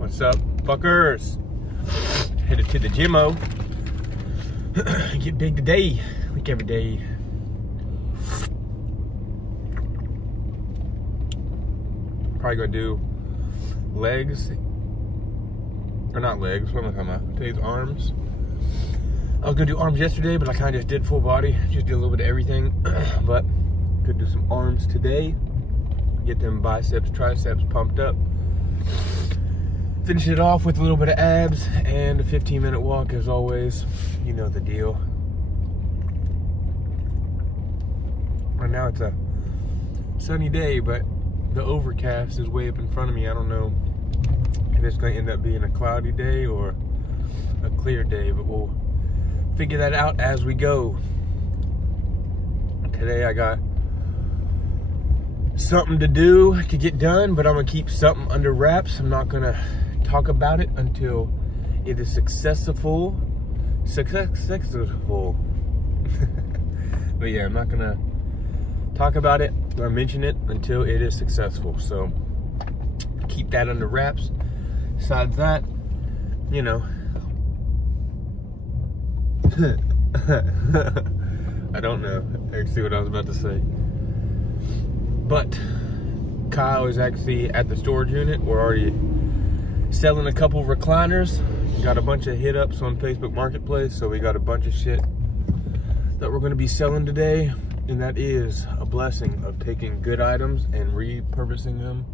What's up, fuckers? Headed to the gym-o. Get big today, like every day. Probably gonna do legs, or not legs, what am I talking about? Today's arms. I was gonna do arms yesterday, but I kinda just did full body. Just did a little bit of everything, but could do some arms today. Get them biceps, triceps pumped up. Finish it off with a little bit of abs and a 15-minute walk as always. You know the deal. Right now it's a sunny day, but the overcast is way up in front of me. I don't know if it's going to end up being a cloudy day or a clear day, but we'll figure that out as we go. Today I got something to do to get done, but I'm going to keep something under wraps. I'm not going to talk about it until it is successful. But yeah, I'm not going to talk about it or mention it until it is successful. So keep that under wraps. Besides that, you know, I don't know. Let's see what I was about to say. But Kyle is actually at the storage unit. We're already selling a couple recliners. Got a bunch of hit ups on Facebook Marketplace, so we got a bunch of shit that we're going to be selling today. And that is a blessing of taking good items and repurposing them,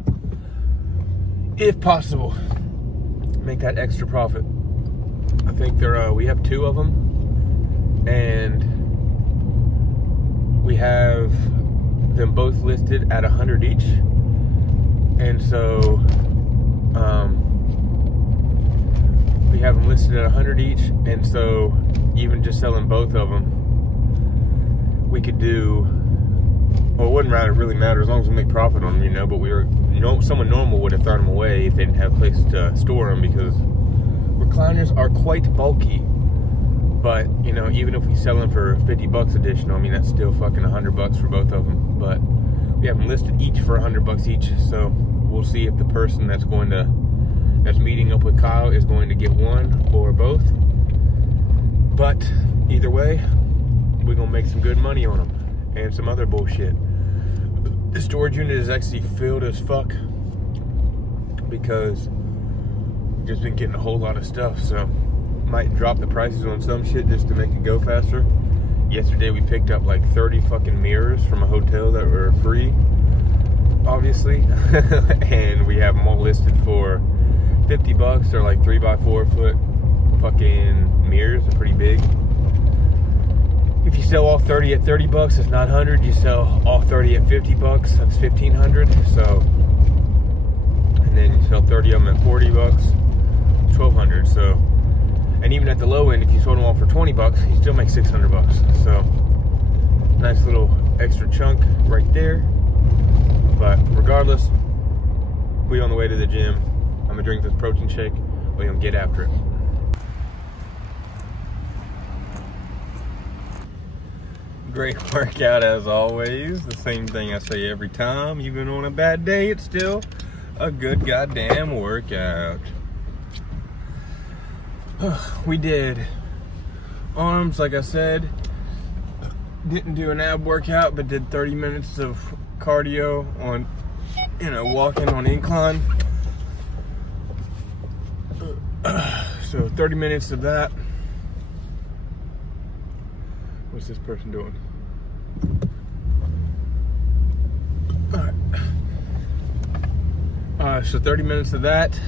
if possible. Make that extra profit. I think we have 2 of them, and we have them both listed at 100 each. And so we have them listed at 100 each, and so even just selling both of them, we could do, well, it wouldn't really matter as long as we make profit on them, you know. But someone normal would have thrown them away if they didn't have a place to store them, because recliners are quite bulky. But you know, even if we sell them for 50 bucks additional, I mean, that's still fucking 100 bucks for both of them. But we have them listed each for 100 bucks each, so we'll see if the person that's meeting up with Kyle is going to get one or both. But either way, we're gonna make some good money on them and some other bullshit. The storage unit is actually filled as fuck because we've just been getting a whole lot of stuff, so might drop the prices on some shit just to make it go faster. Yesterday we picked up like 30 fucking mirrors from a hotel that were free, obviously. And we have them all listed for 50 bucks. They're like 3x4 foot fucking mirrors. They're pretty big. If you sell all 30 at 30 bucks, it's not 100. You sell all 30 at 50 bucks, that's 1,500. So, and then you sell 30 of them at 40 bucks, 1,200. So, and even at the low end, if you sold them all for 20 bucks, you still make 600 bucks. So, nice little extra chunk right there. But regardless, we on the way to the gym. I'm gonna drink this protein shake. We're gonna get after it. Great workout as always. The same thing I say every time. Even on a bad day, it's still a good goddamn workout. We did arms, like I said. Didn't do an ab workout, but did 30 minutes of cardio on, you know, walking on incline. So 30 minutes of that. What's this person doing? Alright. So 30 minutes of that.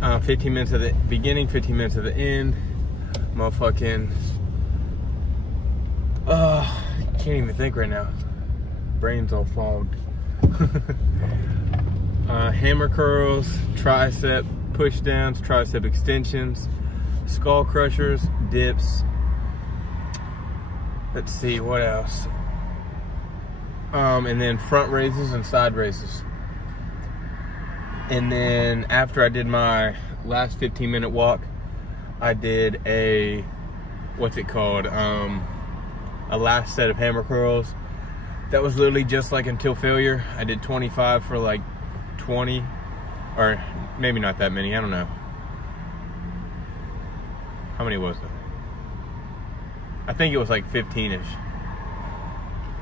15 minutes of the beginning, 15 minutes of the end. Motherfucking. Can't even think right now. Brain's all fogged. Hammer curls, tricep push downs, tricep extensions, skull crushers, dips. Let's see, what else? And then front raises and side raises. And then after I did my last 15-minute walk, I did a, what's it called? A last set of hammer curls. That was literally just like until failure. I did 25 for like 20 Or maybe not that many, I don't know. How many was it? I think it was like 15-ish.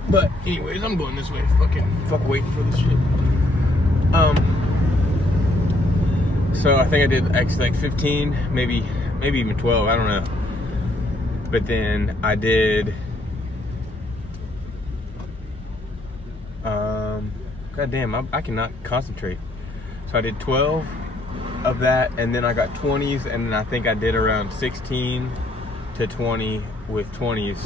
But anyways, I'm going this way. Fuck waiting for this shit. So I think I did actually like 15, maybe even 12, I don't know. But then I did, God damn, I cannot concentrate. So I did 12 of that, and then I got 20s, and then I think I did around 16 to 20 with 20s,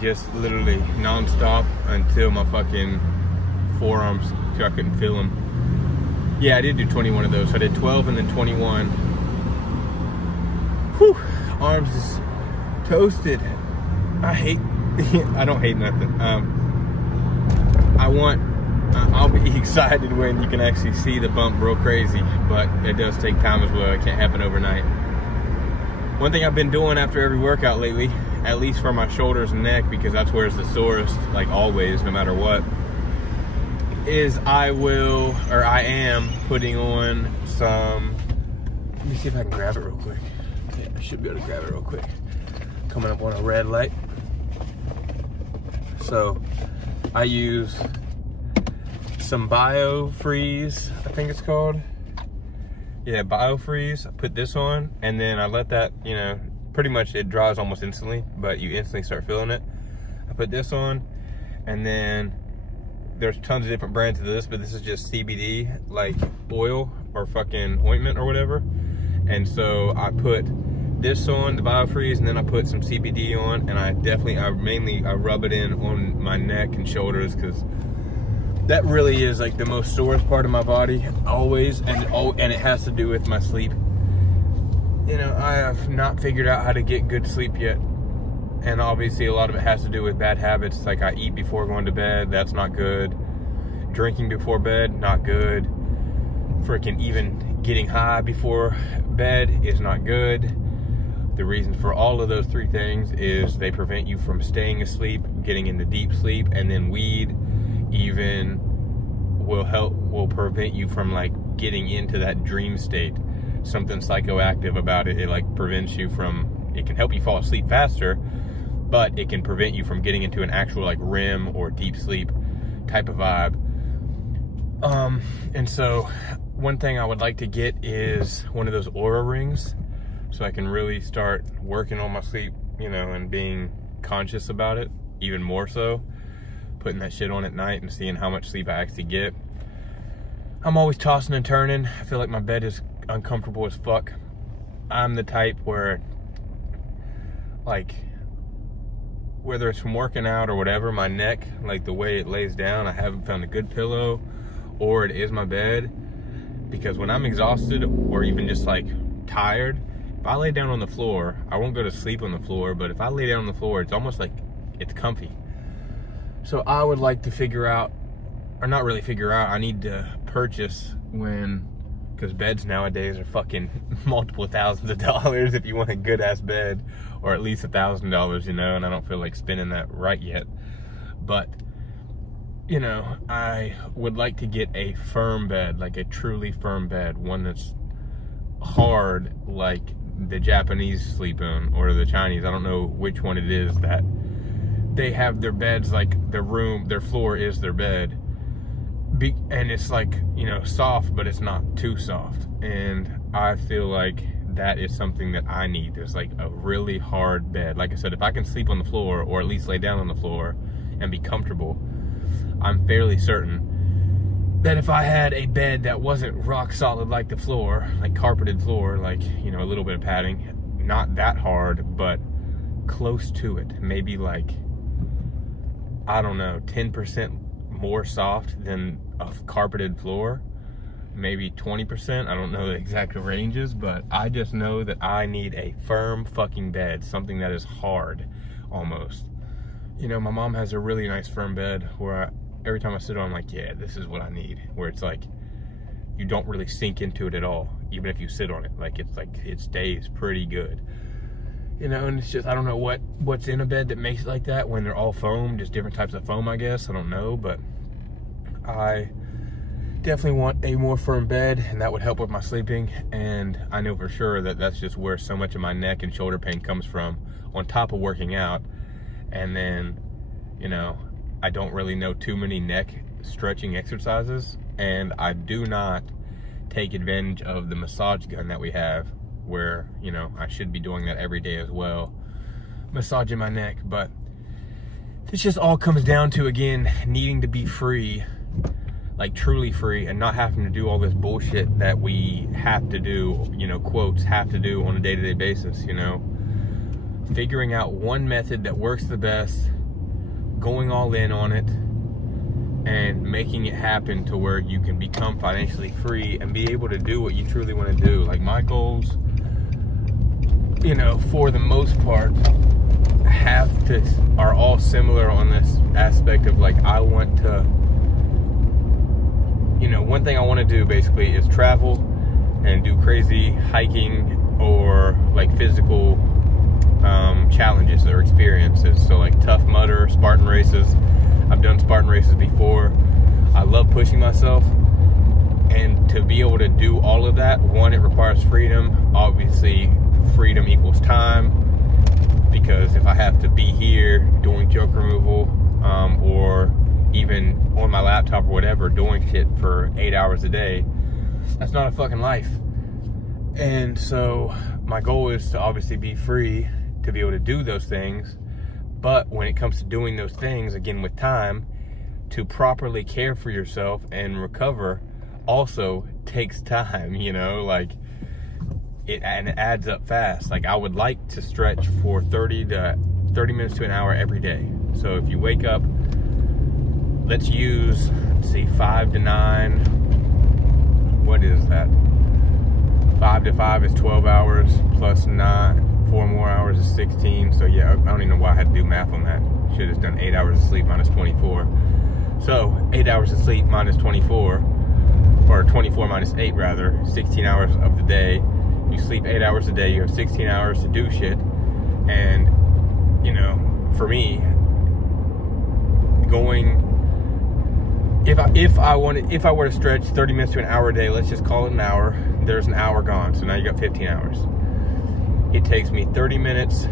just literally non-stop until my fucking forearms, till I couldn't feel them. Yeah, I did do 21 of those. So I did 12 and then 21. Whew, arms is toasted. I don't hate nothing. I'll be excited when you can actually see the bump real crazy, but it does take time as well. It can't happen overnight. One thing I've been doing after every workout lately, at least for my shoulders and neck, because that's where it's the sorest, like always, no matter what, is I am putting on some, let me see if I can grab it real quick. Yeah, I should be able to grab it real quick. Coming up on a red light. So I use some biofreeze, I think it's called. Yeah, biofreeze. I put this on, and then I let that, you know, pretty much it dries almost instantly, but you instantly start feeling it. I put this on, and then there's tons of different brands of this, but this is just CBD, like oil or fucking ointment or whatever. And so I put this on, the biofreeze, and then I put some CBD on, and I rub it in on my neck and shoulders, because that really is like the most sorest part of my body, always, and it has to do with my sleep. You know, I have not figured out how to get good sleep yet. And obviously a lot of it has to do with bad habits, like I eat before going to bed, that's not good. Drinking before bed, not good. Freaking even getting high before bed is not good. The reason for all of those three things is they prevent you from staying asleep, getting into deep sleep, and then weed even will prevent you from like getting into that dream state. Something psychoactive about it. It like prevents you from, it can help you fall asleep faster, but it can prevent you from getting into an actual like REM or deep sleep type of vibe. And so one thing I would like to get is one of those Aura rings, so I can really start working on my sleep, you know, and being conscious about it even more so. Putting that shit on at night and seeing how much sleep I actually get. I'm always tossing and turning. I feel like my bed is uncomfortable as fuck. I'm the type where, like, whether it's from working out or whatever, my neck, like the way it lays down, I haven't found a good pillow, or it is my bed. Because when I'm exhausted or even just like tired, if I lay down on the floor, I won't go to sleep on the floor, but if I lay down on the floor, it's almost like it's comfy. So I would like to figure out, or not really figure out, I need to purchase because beds nowadays are fucking multiple thousands of dollars if you want a good ass bed, or at least $1,000, you know, and I don't feel like spending that right yet. But, you know, I would like to get a firm bed, like a truly firm bed, one that's hard like the Japanese sleep in, or the Chinese, I don't know which one it is, that they have their beds like their floor is their bed, and it's like, you know, soft, but it's not too soft. And I feel like that is something that I need. There's like a really hard bed. Like I said, if I can sleep on the floor, or at least lay down on the floor and be comfortable, I'm fairly certain that if I had a bed that wasn't rock solid like the floor, like carpeted floor, like, you know, a little bit of padding, not that hard, but close to it, maybe like, I don't know, 10% more soft than a carpeted floor, maybe 20%, I don't know the exact ranges, but I just know that I need a firm fucking bed, something that is hard, almost. You know, my mom has a really nice firm bed where every time I sit on, I'm like, yeah, this is what I need, where it's like, you don't really sink into it at all, even if you sit on it, like, it stays pretty good. You know, and it's just, I don't know what's in a bed that makes it like that when they're all foam, just different types of foam, I guess. I don't know, but I definitely want a more firm bed, and that would help with my sleeping. And I know for sure that that's just where so much of my neck and shoulder pain comes from, on top of working out. And then, you know, I don't really know too many neck stretching exercises, and I do not take advantage of the massage gun that we have, where, you know, I should be doing that every day as well, massaging my neck. But this just all comes down to, again, needing to be free, like truly free, and not having to do all this bullshit that we have to do, you know, quotes, have to do on a day-to-day basis, you know. Figuring out one method that works the best, going all in on it, and making it happen to where you can become financially free and be able to do what you truly want to do. Like, my goals, you know, for the most part, are all similar on this aspect of, like, I want to, you know, one thing I want to do basically is travel and do crazy hiking or like physical challenges or experiences. So like Tough Mudder, Spartan races. I've done Spartan races before. I love pushing myself, and to be able to do all of that, one, it requires freedom. Obviously, freedom equals time, because if I have to be here doing joke removal, or even on my laptop or whatever, doing shit for 8 hours a day, that's not a fucking life. And so my goal is to obviously be free to be able to do those things. But when it comes to doing those things, again, with time, to properly care for yourself and recover also takes time, you know, like it adds up fast. Like, I would like to stretch for 30 minutes to an hour every day. So if you wake up, let's use, let's see, 5 to 9, what is that? 5 to 5 is 12 hours, plus 4 more hours is 16. So yeah, I don't even know why I had to do math on that. Should have done 8 hours of sleep minus 24. So 8 hours of sleep minus 24, or 24 minus 8 rather, 16 hours of the day. You sleep 8 hours a day, you have 16 hours to do shit. And, you know, for me, going, if I were to stretch 30 minutes to an hour a day, let's just call it an hour, there's an hour gone, so now you got 15 hours. It takes me 30 minutes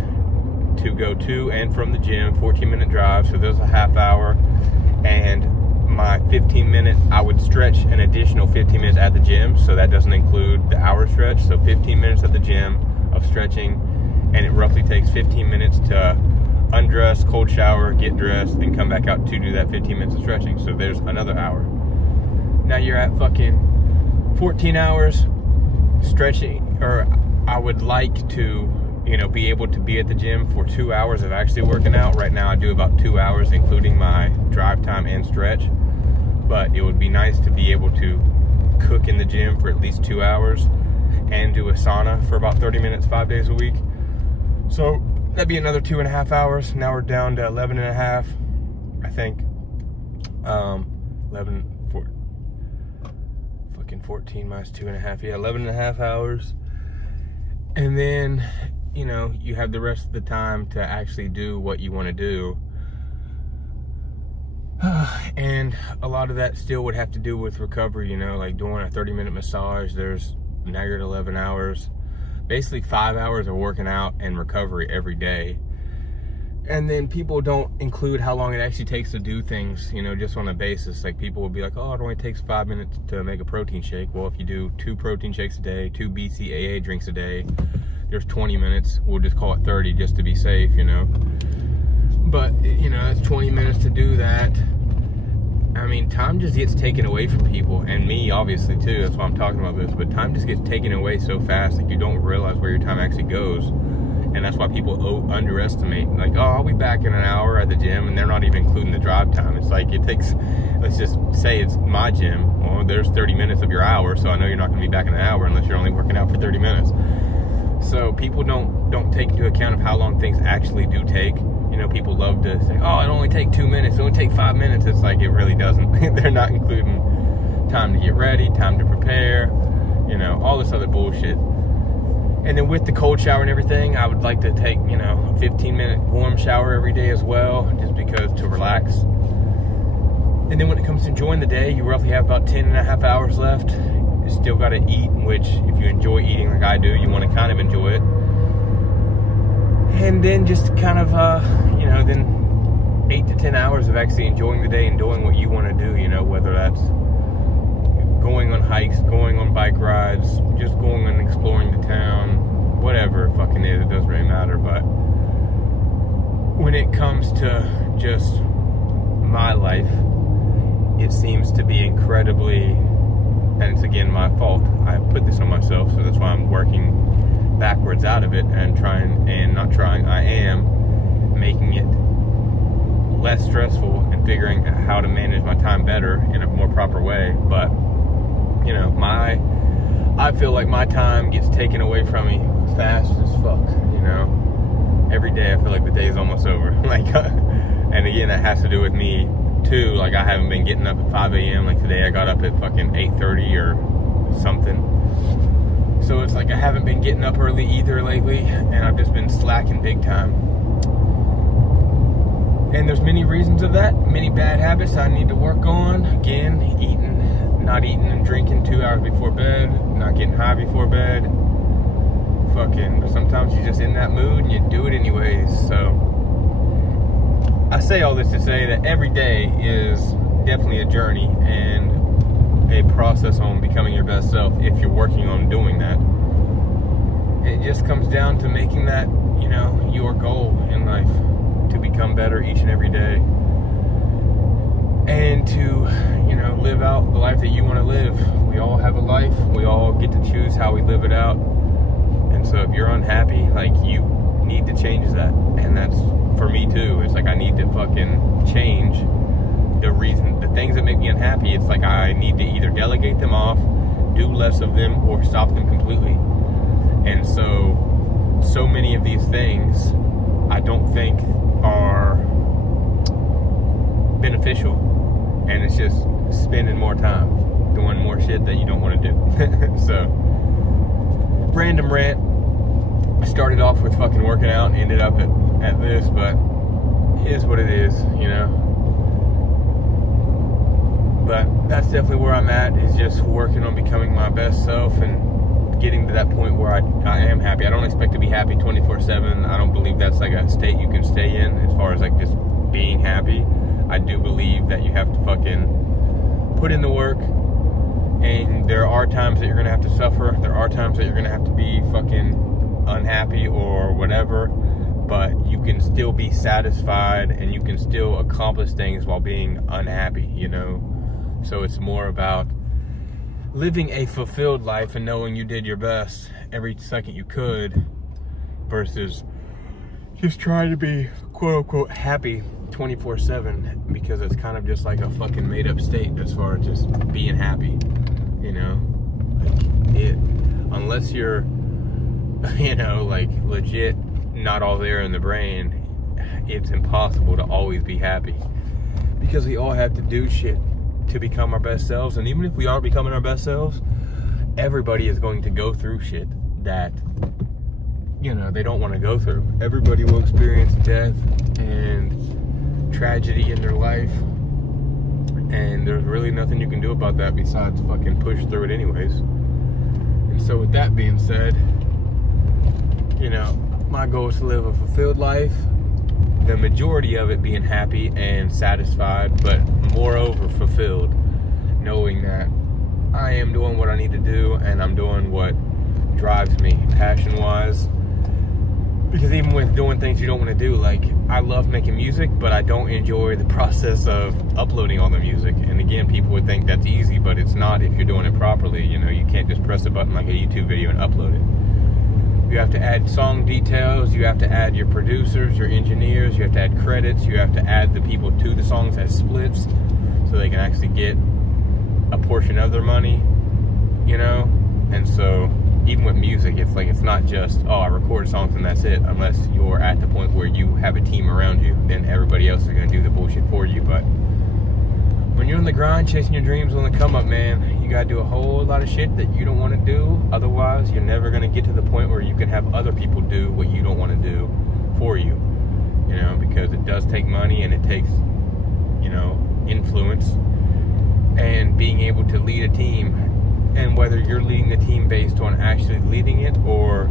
to go to and from the gym, 14-minute drive, so there's a half hour, and my 15-minute, I would stretch an additional 15 minutes at the gym, so that doesn't include the hour stretch, so 15 minutes at the gym of stretching, and it roughly takes 15 minutes to undress, cold shower, get dressed, and come back out to do that 15 minutes of stretching. So there's another hour. Now you're at fucking 14 hours stretching, or I would like to, you know, be able to be at the gym for 2 hours of actually working out. Right now I do about 2 hours, including my drive time and stretch. But it would be nice to be able to cook in the gym for at least 2 hours and do a sauna for about 30 minutes, 5 days a week. So that'd be another 2.5 hours. Now we're down to 11.5, I think. 14 minus 2.5, yeah, 11.5 hours. And then, you know, you have the rest of the time to actually do what you want to do. And a lot of that still would have to do with recovery, you know, like doing a 30-minute massage. Now you're at 11 hours. Basically 5 hours of working out and recovery every day. And then people don't include how long it actually takes to do things, you know, just on a basis. Like, people will be like, oh, it only takes 5 minutes to make a protein shake. Well, if you do 2 protein shakes a day, 2 BCAA drinks a day, there's 20 minutes. We'll just call it 30 just to be safe, you know. But, you know, that's 20 minutes to do that. I mean, time just gets taken away from people, and me, obviously, too. That's why I'm talking about this. But time just gets taken away so fast, like, you don't realize where your time actually goes. And that's why people underestimate. Like, oh, I'll be back in an hour at the gym, and they're not even including the drive time. It's like, it takes, let's just say it's my gym. Well, there's 30 minutes of your hour, so I know you're not going to be back in an hour unless you're only working out for 30 minutes. So people don't take into account of how long things actually do take. You know, people love to say, oh, it only take 2 minutes, it only take 5 minutes. It's like, it really doesn't. They're not including time to get ready, time to prepare, you know, all this other bullshit. And then with the cold shower and everything, I would like to take, you know, a 15-minute warm shower every day as well, just because, to relax. And then when it comes to enjoying the day, you roughly have about 10.5 hours left. You still got to eat, which if you enjoy eating like I do, you want to kind of enjoy it. And then just kind of, you know, then 8 to 10 hours of actually enjoying the day and doing what you want to do, you know, whether that's going on hikes, going on bike rides, just going and exploring the town, whatever it fucking is, it doesn't really matter. But when it comes to just my life, it seems to be incredibly, and it's again my fault, I put this on myself, so that's why I'm working backwards out of it and I am making it less stressful and figuring out how to manage my time better in a more proper way. But you know, I feel like my time gets taken away from me fast as fuck, you know. Every day I feel like the day is almost over. Like, and again, that has to do with me too. Like, I haven't been getting up at 5 a.m. Like today I got up at fucking 8:30 or something. So it's like I haven't been getting up early either lately, and I've just been slacking big time. And there's many reasons of that, many bad habits I need to work on. Again, not eating and drinking 2 hours before bed, not getting high before bed. Fucking, sometimes you're just in that mood and you do it anyways. So I say all this to say that every day is definitely a journey and a process on becoming your best self if you're working on doing that. It just comes down to making that, you know, your goal in life, to become better each and every day and to, you know, live out the life that you want to live. We all have a life, we all get to choose how we live it out. And so if you're unhappy, like, you need to change that. And that's for me too. It's like I need to fucking change the things that make me unhappy. It's like I need to either delegate them off, do less of them, or stop them completely. And so many of these things I don't think are beneficial, and it's just spending more time doing more shit that you don't want to do. So, random rant. I started off with fucking working out and ended up at this, but it is what it is, you know. But that's definitely where I'm at, is just working on becoming my best self and getting to that point where I am happy. I don't expect to be happy 24/7. I don't believe that's like a state you can stay in as far as like just being happy. I do believe that you have to fucking put in the work, and there are times that you're gonna have to suffer. There are times that you're gonna have to be fucking unhappy or whatever, but you can still be satisfied and you can still accomplish things while being unhappy, you know? So it's more about living a fulfilled life and knowing you did your best every second you could, versus just trying to be quote-unquote happy 24/7, because it's kind of just like a fucking made-up state as far as just being happy, you know? Like, unless you're, you know, like legit not all there in the brain, it's impossible to always be happy, because we all have to do shit to become our best selves. And even if we aren't becoming our best selves, everybody is going to go through shit that, you know, they don't want to go through. Everybody will experience death and tragedy in their life, and there's really nothing you can do about that besides fucking push through it anyways. And so with that being said, you know, my goal is to live a fulfilled life, the majority of it being happy and satisfied, but moreover fulfilled, knowing that I am doing what I need to do and I'm doing what drives me passion-wise. Because even with doing things you don't want to do, like, I love making music, but I don't enjoy the process of uploading all the music. And again, people would think that's easy, but it's not if you're doing it properly. You know, you can't just press a button like a YouTube video and upload it. You have to add song details, you have to add your producers, your engineers, you have to add credits, you have to add the people to the songs as splits so they can actually get a portion of their money, you know? And so even with music, it's like, it's not just, oh, I record songs and that's it, unless you're at the point where you have a team around you. Then everybody else is gonna do the bullshit for you. But when you're on the grind, chasing your dreams on the come up, man, you gotta do a whole lot of shit that you don't wanna do. Otherwise, you're never gonna get to the point where you can have other people do what you don't wanna do for you. You know, because it does take money and it takes, you know, influence. and being able to lead a team. And whether you're leading the team based on actually leading it, or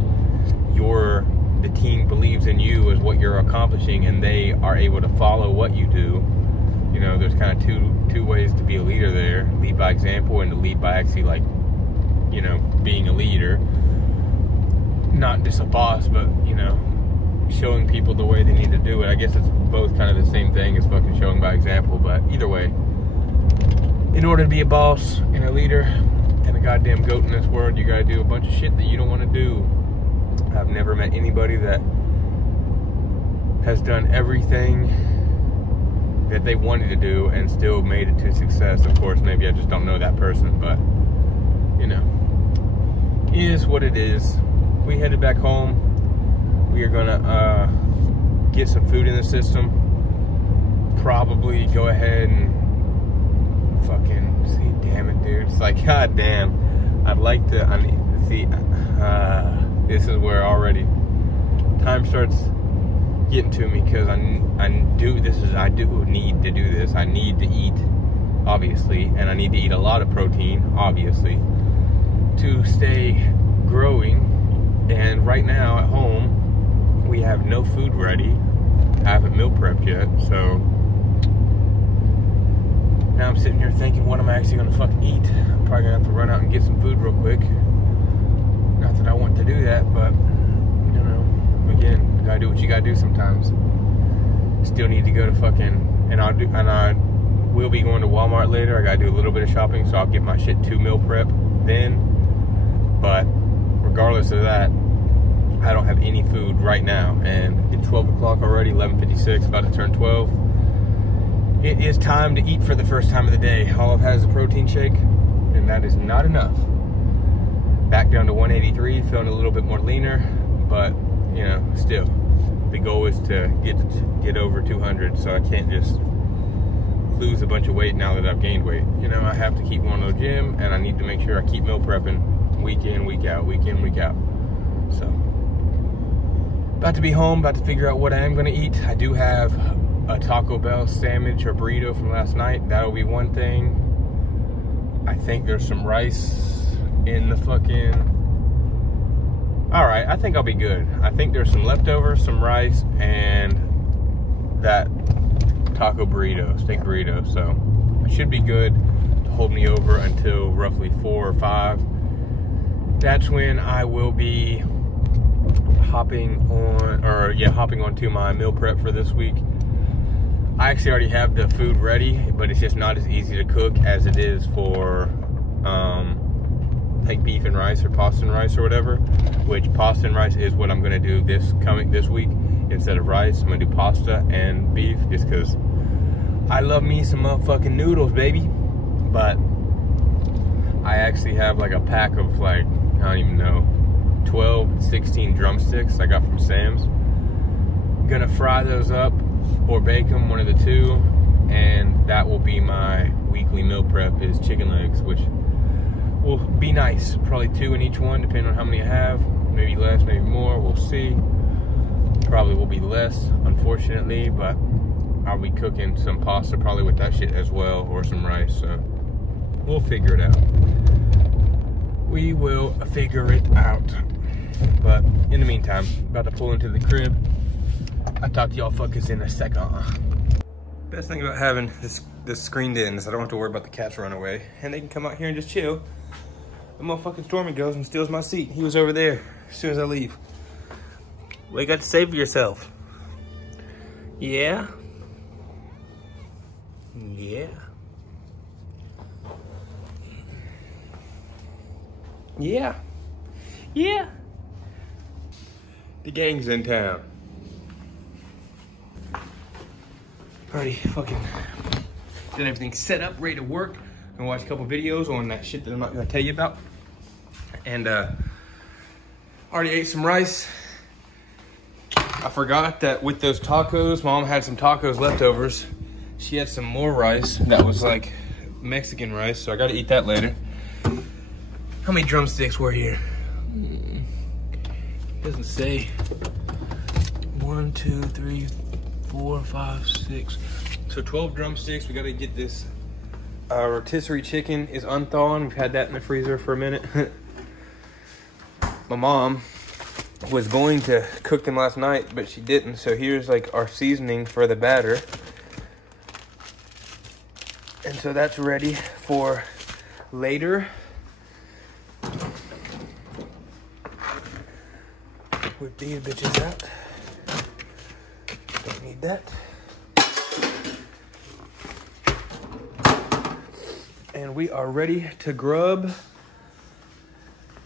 the team believes in you as what you're accomplishing and they are able to follow what you do. You know, there's kind of two ways to be a leader there. Lead by example, and to lead by actually, like, you know, being a leader. Not just a boss, but, you know, showing people the way they need to do it. I guess it's both kind of the same thing as fucking showing by example, but either way, in order to be a boss and a leader and a goddamn goat in this world, you gotta do a bunch of shit that you don't want to do. I've never met anybody that has done everything that they wanted to do and still made it to success. Of course, maybe I just don't know that person, but, you know, it is what it is. We headed back home. We are gonna get some food in the system. Probably go ahead and fucking see. Damn it, dude. It's like, god damn. I'd like to. I need to see. This is where already time starts getting to me, because I do need to do this. I need to eat, obviously, and I need to eat a lot of protein, obviously, to stay growing. And right now at home, we have no food ready. I haven't meal prepped yet, so now I'm sitting here thinking, what am I actually gonna fucking eat? I'm probably gonna have to run out and get some food real quick. Not that I want to do that, but, you know, again, you gotta do what you gotta do sometimes. Still need to go to fucking, and I will be going to Walmart later. I gotta do a little bit of shopping, so I'll get my shit to meal prep then. But regardless of that, I don't have any food right now, and it's 12 o'clock already, 11:56, about to turn 12. It is time to eat for the first time of the day. All I've had is a protein shake, and that is not enough. Back down to 183, feeling a little bit more leaner, but, you know, still, the goal is to get over 200, so I can't just lose a bunch of weight now that I've gained weight. You know, I have to keep going to the gym, and I need to make sure I keep meal prepping week in, week out, week in, week out. So, about to be home, about to figure out what I am gonna eat. I do have a Taco Bell sandwich or burrito from last night. That'll be one thing. I think there's some rice in the fucking, all right, I think I'll be good. I think there's some leftovers, some rice, and that taco burrito, steak burrito. So I should be good to hold me over until roughly 4 or 5. That's when I will be hopping onto my meal prep for this week. I actually already have the food ready, but it's just not as easy to cook as it is for like beef and rice or pasta and rice or whatever. Which pasta and rice is what I'm gonna do this week. Instead of rice, I'm gonna do pasta and beef, just because I love me some motherfucking noodles, baby. But I actually have like a pack of, like, I don't even know, 12, 16 drumsticks I got from Sam's. Gonna fry those up or bake them, one of the two, and that will be my weekly meal prep, is chicken legs, which will be nice. Probably 2 in each one, depending on how many I have. Maybe less, maybe more, we'll see. Probably will be less, unfortunately, but I'll be cooking some pasta probably with that shit as well, or some rice, so we'll figure it out. We will figure it out. But in the meantime, about to pull into the crib. I'll talk to y'all fuckers in a second. Best thing about having this screened in is I don't have to worry about the cats running away, and they can come out here and just chill. The motherfucking Stormy goes and steals my seat. He was over there as soon as I leave. What you got to say for yourself? Yeah? Yeah. Yeah. Yeah. The gang's in town. Already fucking did everything set up, ready to work. I'm gonna watch a couple videos on that shit that I'm not gonna tell you about. And already ate some rice. I forgot that with those tacos, Mom had some tacos leftovers. She had some more rice that was like Mexican rice, so I gotta eat that later. How many drumsticks were here? Doesn't say. 1, 2, 3, 4, 5, 6. So 12 drumsticks. We gotta get this Our rotisserie chicken is unthawing. We've had that in the freezer for a minute. My mom was going to cook them last night, but she didn't. So here's like our seasoning for the batter. And so that's ready for later. Whip these bitches out. Don't need that. And we are ready to grub.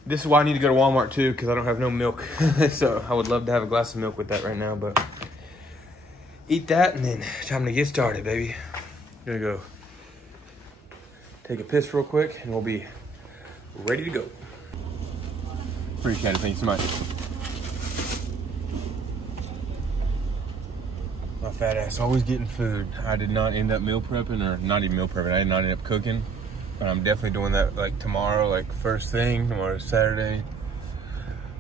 This is why I need to go to Walmart too, because I don't have no milk. So I would love to have a glass of milk with that right now, but eat that and then time to get started, baby. Gonna go take a piss real quick and we'll be ready to go. Appreciate it, thank you so much. My fat ass always getting food. I did not end up meal prepping, or not even meal prepping, I did not end up cooking. But I'm definitely doing that like tomorrow, like first thing, tomorrow's Saturday.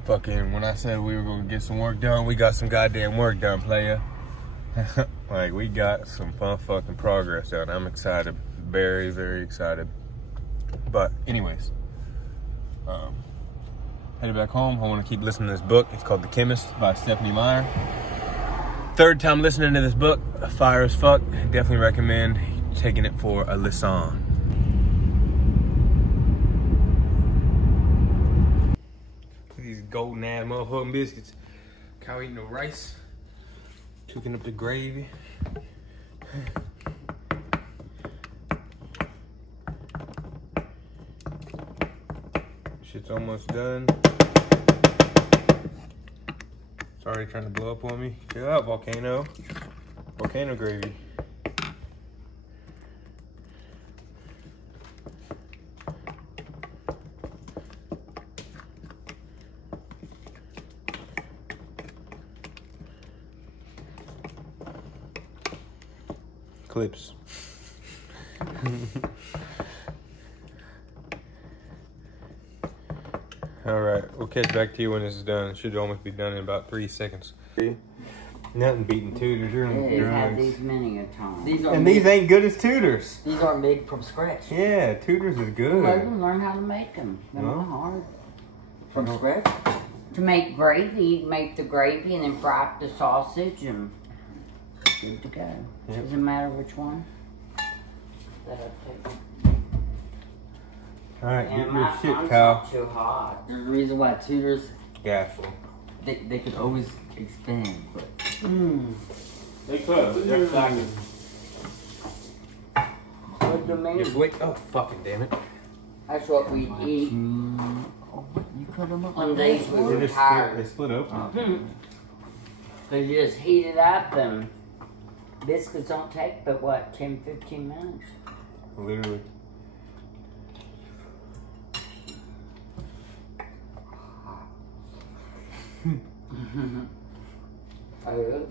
Fucking, when I said we were gonna get some work done, we got some goddamn work done, playa. Like, we got some fun fucking progress done. I'm excited, very, very excited. But anyways, headed back home. I wanna keep listening to this book. It's called The Chemist by Stephanie Meyer. Third time listening to this book, fire as fuck. Definitely recommend taking it for a listen. These golden ass motherfucking biscuits. Cow eating the rice, cooking up the gravy. Shit's almost done. It's already trying to blow up on me. Get up, volcano. Volcano gravy. Clips. All right, we'll catch back to you when this is done. It should almost be done in about 3 seconds. Nothing beating tutors. You're on They've had these many a time. These ain't good as tutors. These aren't made from scratch. Yeah, tutors is good. Let them learn how to make them. They're not hard. From scratch? To make gravy, make the gravy and then fry up the sausage and good to go. Yep. Doesn't matter which one that I take. All right, And get your shit, Kyle. Not too hot. There's a reason why tutors, Gassful. they could always expand, but They could, but they're stacking. good to me. Just wait. Oh, fucking damn it. That's what we eat You cut them up on days we were They tired. split open. So you just heat it up and biscuits don't take but what, 10-15 minutes? Literally. Oh, yeah.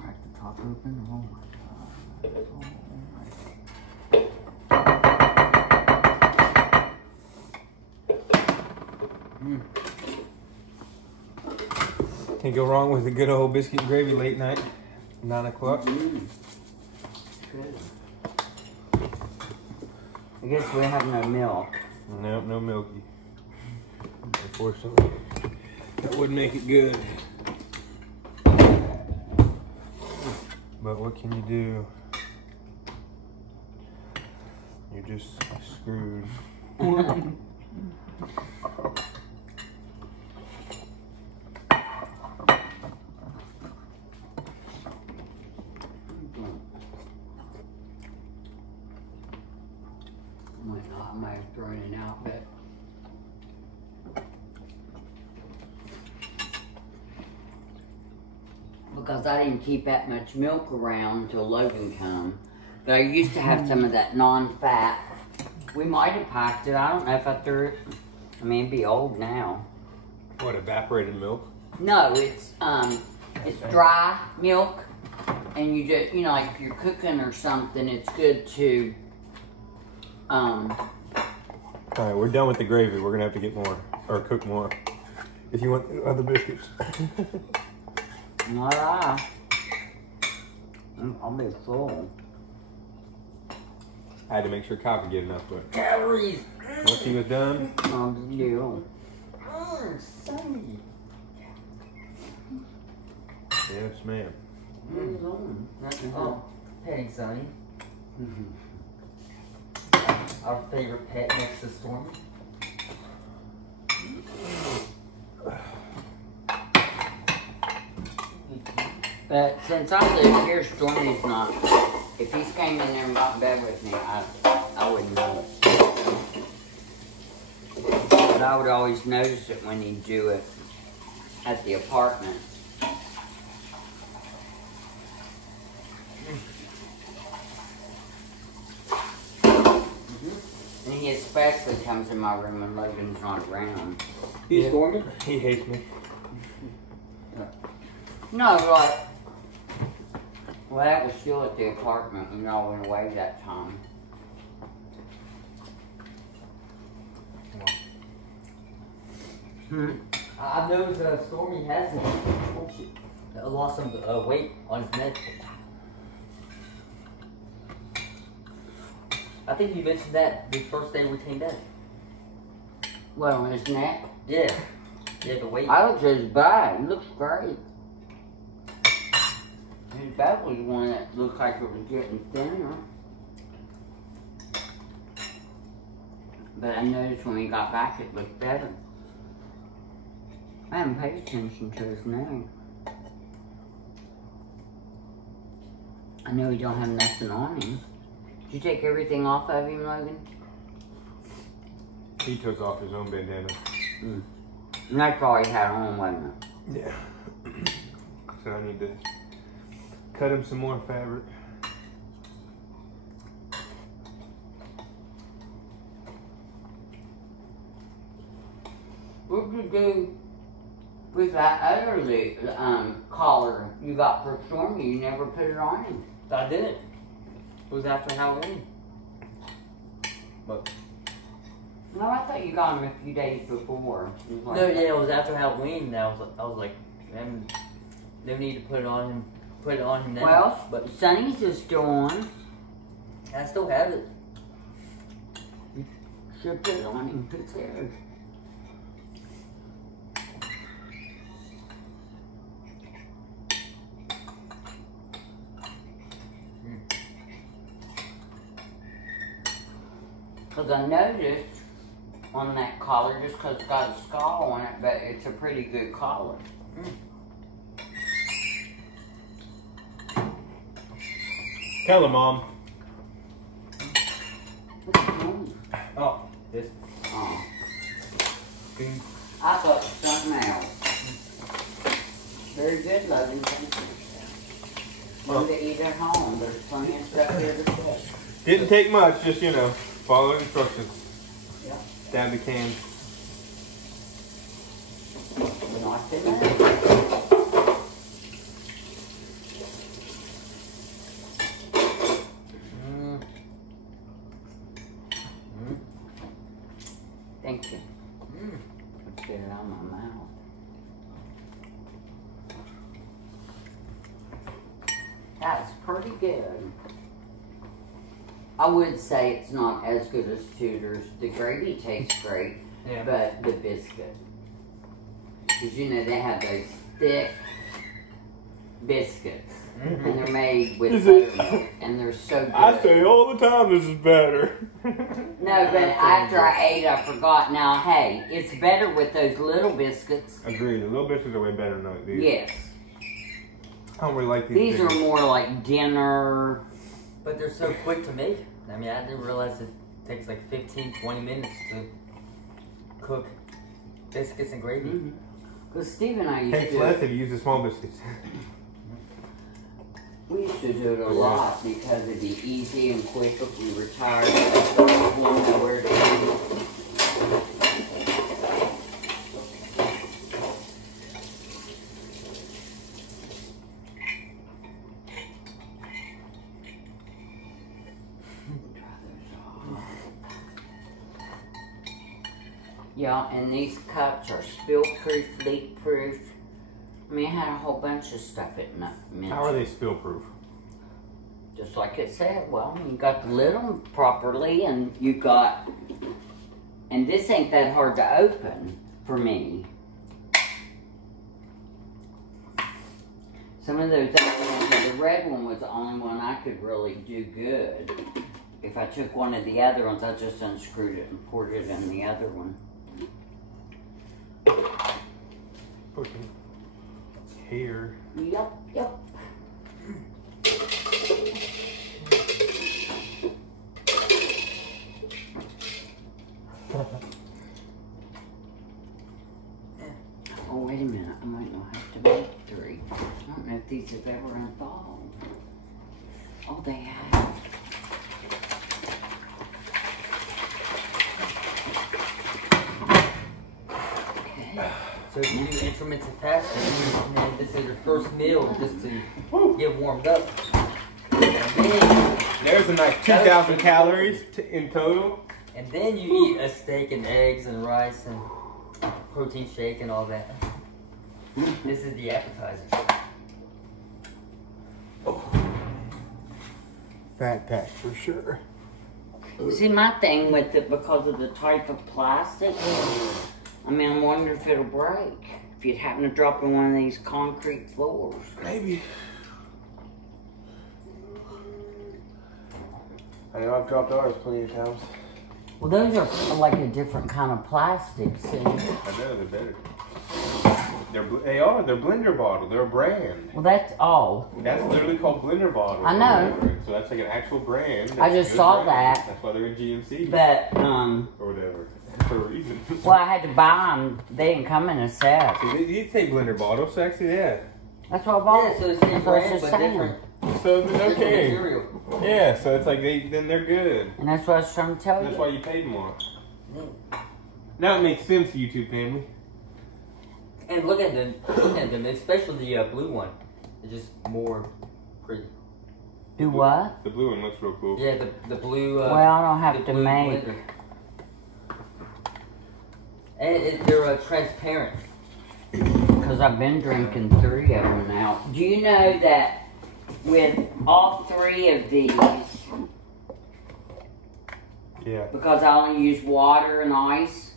Crack the top open. Oh my god. Can't go wrong with a good old biscuit and gravy late night. 9 o'clock. Good. I guess we have no milk. Nope, no milky. Unfortunately, that would make it good. But what can you do? You're just screwed. I might have thrown it out, but because I didn't keep that much milk around until Logan come. But I used to have some of that non-fat. We might have packed it. I don't know if I threw it. I mean, it'd be old now. What, evaporated milk? No, it's dry milk, and you just, you know, like if you're cooking or something, it's good to All right, we're done with the gravy. We're gonna have to get more, or cook more, if you want other biscuits. Not I. I'll be full. I had to make sure Kyle could get enough, but Calories. once he was done, Sonny. yes, ma'am. Oh, hey, Sonny. Our favorite pet next to Stormy. But since I live here, Stormy's not. If he's came in there and got in bed with me, I wouldn't know it. But I would always notice it when he'd do it at the apartment. And he especially comes in my room when Logan's not around. He's Stormy? He hates me. No, like, well, that was still at the apartment when y'all went away that time. I've noticed Stormy has lost some weight on his neck. I think you mentioned that the first day we came back. Well, his neck? Yeah. Yeah, the weight. I looked at his back. It looks great. His back was one that looked like it was getting thinner. But I noticed when we got back it looked better. I haven't paid attention to his neck. I know he don't have nothing on him. Did you take everything off of him, Logan? He took off his own bandana. And that's all he had on, wasn't it? Yeah. So I need to cut him some more fabric. What did you do with that other collar you got for Stormy? You never put it on him. I didn't. It was after Halloween. But No, I thought you got him a few days before. no, yeah, it was after Halloween. And I was like, man, no need to put it on him. Put it on him now. Well, but Sonny's is still on. I still have it. You should put it on him. Who cares? Because I noticed on that collar, just because it's got a skull on it, but it's a pretty good collar. Tell him, Mom. What's it mean? Oh, this. Oh, Green. I thought it was something else. Very good, Logan. Thank you. Go to eat at home. There's plenty of stuff here to cook. Didn't take much, just, you know, follow instructions. Yeah. Stab the can. Not too much. Thank you. Let's get it out of my mouth. That's pretty good. I would say it's not as good as Tudor's. The gravy tastes great, Yeah. but the biscuit. Because you know they have those thick biscuits. And they're made with Is it? buttermilk, and they're so good. I say all the time this is better. No, but after I ate, I forgot. Now, hey, it's better with those little biscuits. Agreed. The little biscuits are way better than these. Yes. I don't really like these. These are more like dinner. But they're so quick to make. I mean, I didn't realize it takes like 15-20 minutes to cook biscuits and gravy. Because Steve and I used Takes to less if you use the small biscuits. we used to do it a lot because it'd be easy and quick if we were tired. We didn't know where to go. Yeah, and these cups are spill-proof, leak-proof. I mean, it had a whole bunch of stuff it mentioned. How are they spill proof? Just like it said. Well, you got the lid on properly, and you got. And this ain't that hard to open for me. Some of those other ones, the red one was the only one I could really do good. If I took one of the other ones, I just unscrewed it and poured it in the other one. Fucking hair. Yep. Oh, wait a minute. I might not have to make 3. I don't know if these have ever unthawed. Oh, they have. Okay. So if you do intermittent fasting, and this is your first meal just to get warmed up. And then, There's a nice 2,000 calories in total. and then you eat a steak and eggs and rice and protein shake and all that. This is the appetizer. Fat pack for sure. See, my thing with it, because of the type of plastic, I mean, I'm wondering if it'll break. If you'd happen to drop in one of these concrete floors. Maybe. I know I've dropped ours plenty of times. Well, those are like a different kind of plastic, see? I know, they're better. They are. They're blender bottle. They're a brand. Well, that's all. That's literally called blender bottle. I know. So that's like an actual brand. I just saw brand. that. That's why they're in GMC. But, or whatever. For a reason. well, I had to buy them. They didn't come in a set. See, they did say blender bottle, so actually, yeah. That's what I bought. Yeah, so it's the same That's what I was brand, just but saying. different. So then Different okay. material. Yeah, so it's like then they're good. And that's what I was trying to tell That's you. why you paid more. Now it makes sense, YouTube family. And look at them, especially the blue one. It's just more pretty. Do what? The blue one looks real cool. Yeah, the blue. Well, I don't have the to blue make. blender. And they're transparent. Because I've been drinking 3 of them now. Do you know that with all 3 of these, Yeah. because I only use water and ice,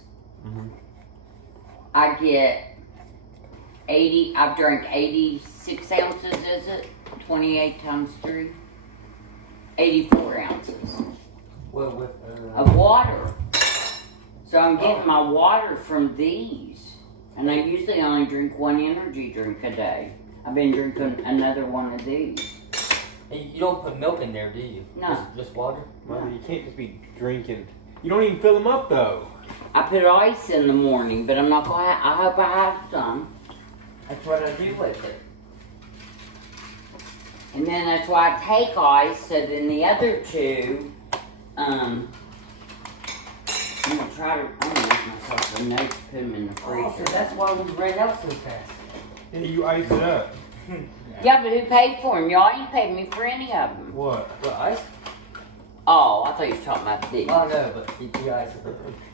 I get 80, I've drank 86 ounces, is it? 28 times 3? 84 ounces Well, with of water. So I'm getting my water from these. And I usually only drink 1 energy drink a day. I've been drinking another one of these. you don't put milk in there, do you? No. Just water. Mother, you can't just be drinking. You don't even fill them up though. I put ice in the morning, but I'm not going to I hope I have some. That's what I do with it. And then that's why I take ice, so then the other 2, I'm gonna make myself a note to put them in the freezer. So that's why we ran out so fast. Yeah, you ice it up. Yeah, but who paid for them? Y'all ain't paid me for any of them. What? What, ice? Oh, I thought you were talking about these. Oh no, but the ice.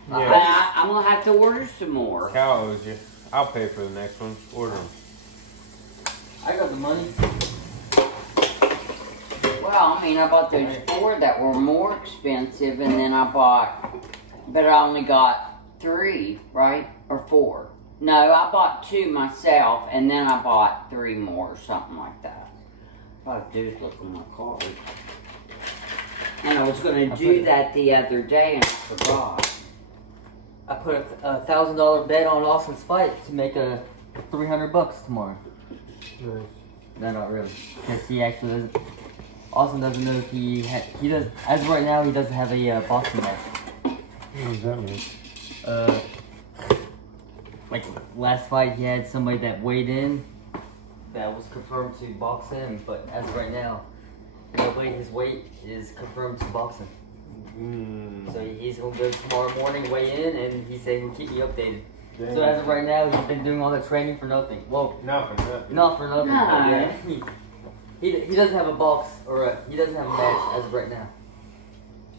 Yeah. I'm gonna have to order some more. Cal owes you. I'll pay for the next one. Order them. I got the money. Well, I mean, I bought those 4 that were more expensive, and then I bought, but I only got 3, right? Or 4. No, I bought 2 myself, and then I bought 3 more, or something like that. All I have to do is look on my card. And I was going to do that the other day, and I forgot. I put a $1,000 bet on Austin's fight to make $300 tomorrow. Nice. No, not really. Because he actually doesn't. Austin doesn't know if he does. As of right now, he doesn't have a boxing match. What does that mean? Like last fight, he had somebody that weighed in that was confirmed to box him, but as of right now, his weight is confirmed to boxing. So he's gonna go tomorrow morning, weigh in, and he said he'll keep me updated. Damn. So as of right now, he's been doing all the training for nothing. Well, Nothing. not for nothing. No. But yeah, he doesn't have a box or he doesn't have a match as of right now.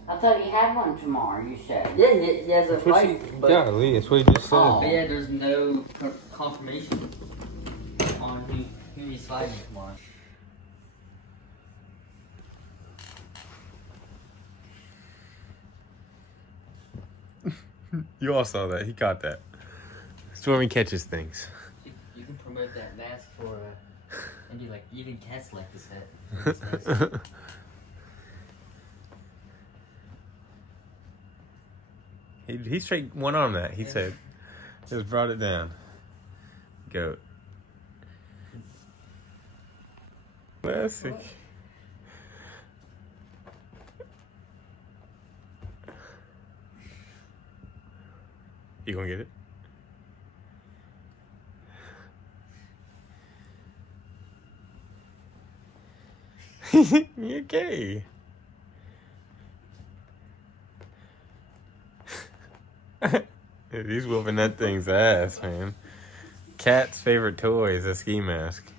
I thought he had one tomorrow, you said. Yeah, he has a fight, but Golly, that's what he just said. Oh. but yeah, there's no confirmation on who he's fighting tomorrow. You all saw that. He caught that. Stormy catches things. You can promote that mask for, and be like, even cats like this hat. He straight one arm that. He said, just brought it down. Goat. Classic. You gonna get it? You okay? He's whooping that thing's ass, man. Cat's favorite toy is a ski mask.